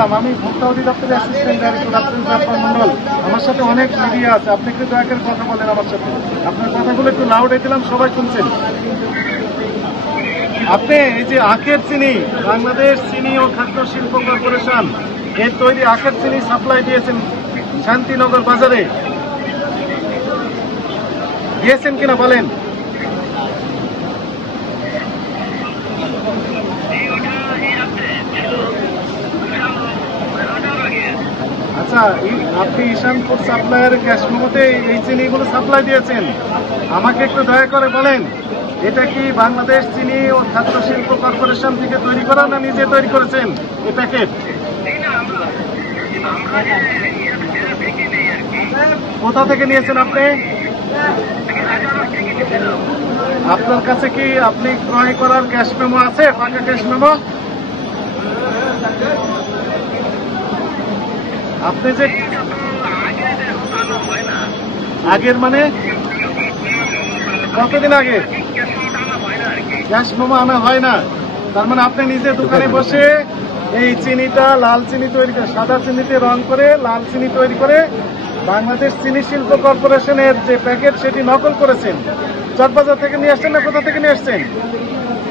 আমি ভোক্তা অধিদপ্তরের অ্যাসিস্ট্যান্ট ডাইরেক্টর আব্দুল জাফর মন্ডল। আমার সাথে অনেক মিডিয়া আছে, আপনি একটু দয়া করে কথা বলেন আমার সাথে। আপনার কথাগুলো একটু লাউড দিলাম, সবাই শুনছেন। আপনি এই যে আখের চিনি, বাংলাদেশ চিনি ও খাদ্য শিল্প কর্পোরেশন এর তৈরি আখের চিনি সাপ্লাই দিয়েছেন শান্তিনগর বাজারে, দিয়েছেন কিনা বলেন? আচ্ছা, আপনি ঈশান ফুড সাপ্লাইয়ের ক্যাশ মেমোতে এই চিনিগুলো সাপ্লাই দিয়েছেন, আমাকে একটু দয়া করে বলেন এটা কি বাংলাদেশ চিনি ও খাদ্য শিল্প কর্পোরেশন থেকে তৈরি করা না নিজে তৈরি করেছেন এই প্যাকেট? কোথা থেকে নিয়েছেন আপনি? আপনার কাছে কি আপনি ক্রয় করার ক্যাশ মেমো আছে, পাকা ক্যাশ মেমো? আপনি যে আগের মানে কতদিন আগে ক্যাশ মেমো আনা হয় না, তার মানে আপনি নিজে দোকানে বসে এই চিনিটা লাল চিনি তৈরি করে, সাদা চিনিতে রং করে লাল চিনি তৈরি করে বাংলাদেশ চিনি শিল্প কর্পোরেশনের যে প্যাকেট সেটি নকল করেছেন। চকবাজার থেকে নিয়ে আসছেন না কোথা থেকে নিয়ে আসছেন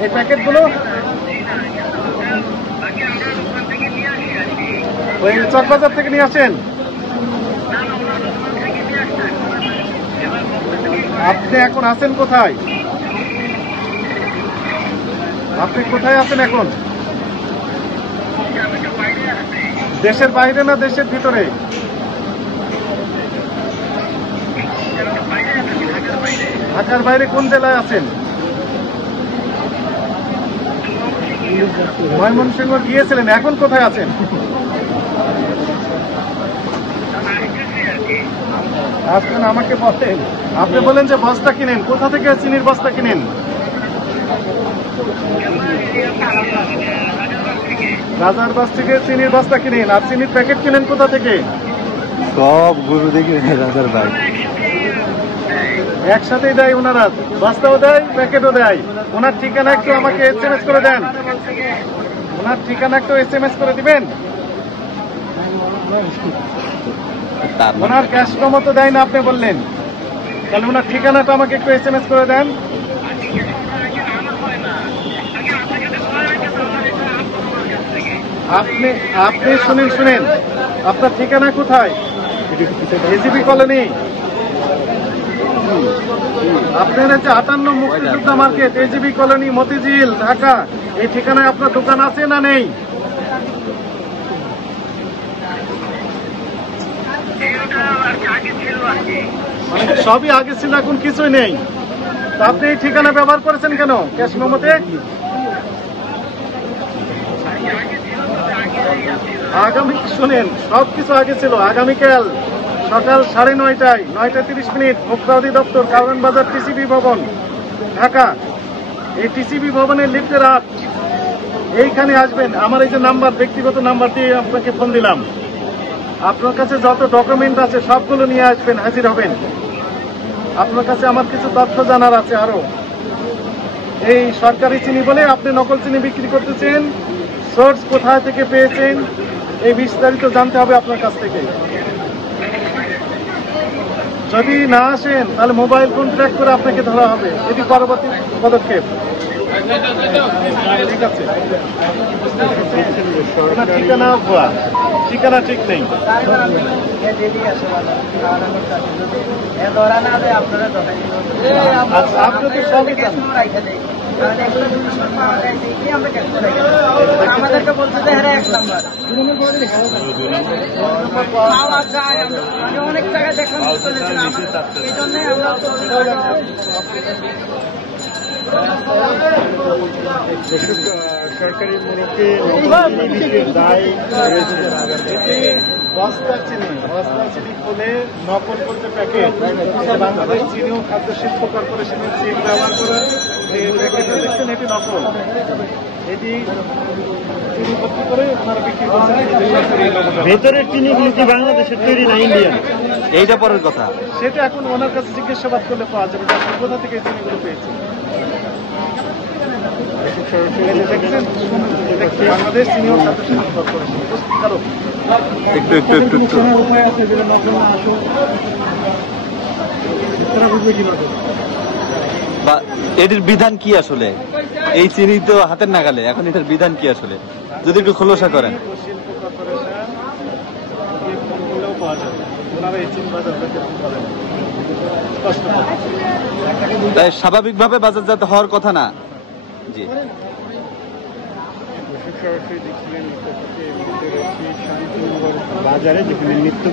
এই প্যাকেটগুলো? ওই চকবাজার থেকে নিয়ে আসেন। আপনি এখন আছেন কোথায়? আপনি কোথায় আছেন এখন? দেশের বাইরে না দেশের ভিতরে? ঢাকার বাইরে কোন জেলায় আছেন? ময়মনসিংহ গিয়েছিলেন, এখন কোথায় আছেন? আসবেন আমাকে বলেন। আপনি বলেন যে বস্তা কিনেন, কোথা থেকে চিনির বস্তা কিনেন? রাজারবাস থেকে চিনির বস্তা কিনেন। আর চিনির প্যাকেট কিনেন কোথা থেকে? সব গরু দেখে রাজারবাগ একসাথেই দেয় ওনারা, বস্তাও দেয় প্যাকেটও দেয়। ওনার ঠিকানা একটু আমাকে SMS করে দেন, ওনার ঠিকানা একটু SMS করে দিবেন। ওনার ক্যাশ মেমো তো দেয় না আপনি বললেন, তাহলে ওনার ঠিকানাটা আমাকে একটু SMS করে দেন। আপনি শুনেন, আপনার ঠিকানা কোথায়? AGB colony. আপনার হচ্ছে 58 মুক্তিযোদ্ধা market, AGB colony, Motijheel, Dhaka. এই ঠিকানায় আপনার দোকান আছে না নেই? সবই আগে ছিল, এখন কিছুই নেই। তা আপনি এই ঠিকানা ব্যবহার করেছেন কেন ক্যাশ মেমোতে? আগামী শুনেন, সবকিছু আগে ছিল। আগামীকাল সকাল 9:30টায় 9:30 ভোক্তা অধিদপ্তর, কারওয়ান বাজার, টিসিবি ভবন, ঢাকা। এই টিসিবি ভবনের লিফটের 8 এইখানে আসবেন। আমার এই যে নাম্বার, ব্যক্তিগত নাম্বার দিয়ে আপনাকে ফোন দিলাম। আপনার কাছে যত ডকুমেন্ট আছে সবগুলো নিয়ে আসবেন, হাজির হবেন। আপনার কাছে আমার কিছু তথ্য জানার আছে আরো। এই সরকারি চিনি বলে আপনি নকল চিনি বিক্রি করতেছেন, সোর্স কোথায় থেকে পেয়েছেন এই বিস্তারিত জানতে হবে আপনার কাছ থেকে। যদি না আসেন তাহলে মোবাইল ফোন ট্র্যাক করে আপনাকে ধরা হবে, এটি পরবর্তী পদক্ষেপ। ঠিক আছে, ঠিকানা ঠিক নেই। আপনি তো সবই আমাদেরকে বলতে এক নাম্বার অনেক জায়গায় দেখলাম, এই জন্য আমরা সরকারি মুরব্বী দায় বস্তা চিনি খুলে নকল করতে প্যাকেট, বাংলাদেশ চিনি ও খাদ্য শিল্প কর্পোরেশনের সিল ব্যবহার করে প্যাকেটটা দেখছেন, এটি নকল। এটি চিনি ভর্তি করে ওনারা বিক্রি করছেন। ভেতরের চিনিগুলো কি বাংলাদেশের তৈরি না ইন্ডিয়ান, এইটা পরের কথা। সেটা এখন ওনার কাছে জিজ্ঞাসাবাদ করলে পাওয়া যাবে কোথা থেকে চিনিগুলো পেয়েছে। এই যে দেখছেন, বাংলাদেশ সিনিয়র ছাত্র শিক্ষক কর্পোরেশন উপস্থিত কারো একটু শোনার উপায় আছে যেটা নতুন আসো তারা বুঝবে কিভাবে? বা এটির বিধান কি আসলে? এই চিনি তো হাতের নাগালে, এখন এটার বিধান কি আসলে যদি একটু খোলসা করেন। শিল্প কর্পোরেশন যে ফোন করলেও পাওয়া যাবে, ওনারা এই চিনি বাজার থেকে ফোন করেন স্পষ্ট করে। তাই স্বাভাবিকভাবে বাজারজাত হওয়ার কথা না। জি, সরাসরি দেখছিলেন বাজারে যেখানে নিত্য